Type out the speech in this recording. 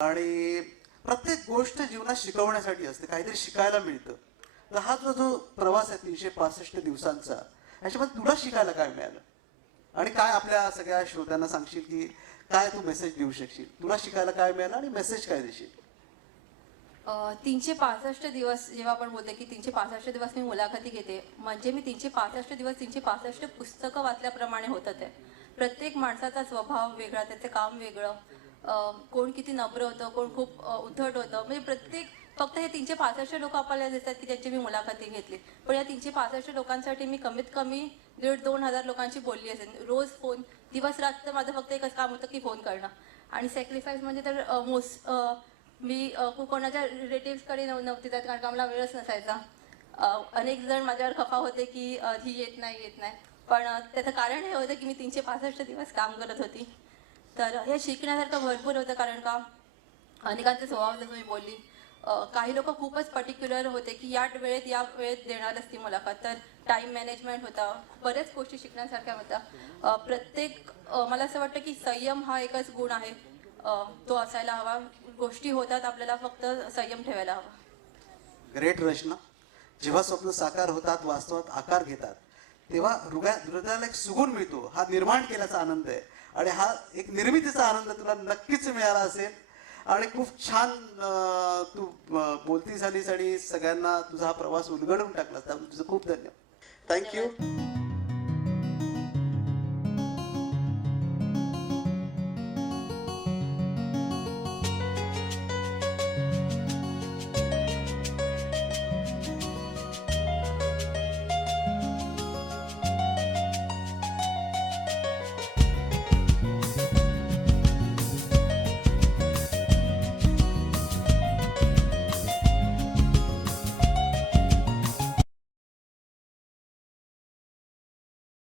आणि प्रत्येक गोष्ट जीवनात शिकवण्यासाठी असते काहीतरी शिकायला मिळतं. तर हा जो जो प्रवास आहे तीनशे पासष्ट दिवसांचा ह्याच्यामध्ये तुला शिकायला काय मिळालं? आणि काय आपल्या सगळ्या श्रोत्यांना सांगशील की काय तू मेसेज देऊ शकशील? तुला शिकायला काय मिळालं आणि मेसेज काय देशील? तीनशे पासष्ट दिवस जेव्हा आपण बोलतो की तीनशे पासष्ट दिवस मी मुलाखती घेते म्हणजे मी तीनशे पासष्ट दिवस तीनशे पासष्ट पुस्तकं वाचल्याप्रमाणे होतं ते. प्रत्येक माणसाचा स्वभाव वेगळा त्याचं काम वेगळं कोण किती नम्र होतं कोण खूप उद्धट होतं. म्हणजे प्रत्येक फक्त हे तीनशे पासष्ट लोक आपल्याला दिसतात की त्यांची मी मुलाखती घेतली. पण या तीनशे पासष्ट लोकांसाठी मी कमीत कमी दीड दोन हजार लोकांशी बोलली असेल. रोज फोन दिवस रात्र माझं फक्त एकच काम होतं की फोन करणं. आणि सॅक्रिफाईस म्हणजे तर मोस्ट मी कोणाच्या रिलेटिव्सकडे नव नव्हती जात कारण का मला वेळच नसायचा. अनेक जण माझ्यावर खफा होते की ही येत नाही येत नाही. पण त्याचं कारण हे होतं की मी तीनशे पासष्ट दिवस काम करत होती. तर हे शिकण्यासारखं भरपूर होतं कारण का अनेकांचे स्वभाव जसं मी बोलली काही लोक खूपच पर्टिक्युलर होते की या वेळेत या वेळेत देणारच ती मुलाखत. तर टाईम मॅनेजमेंट होता बऱ्याच गोष्टी शिकण्यासारख्या होत्या. प्रत्येक मला असं वाटतं की संयम हा एकच गुण आहे. तो असायला हवा. गोष्टी होतात आपल्याला फक्त संयम ठेवायला हवा. ग्रेट रचना जेव्हा स्वप्न साकार होतात वास्तवात आकार घेतात तेव्हा हृदया हृदयाला एक सुगुण मिळतो. हा निर्माण केल्याचा आनंद आहे. आणि हा एक निर्मितीचा आनंद तुला नक्कीच मिळाला असेल. आणि खूप छान तू बोलती झालीस आणि सगळ्यांना तुझा हा प्रवास उलगडून टाकला त्यामुळे तुझं खूप धन्यवाद. थँक्यू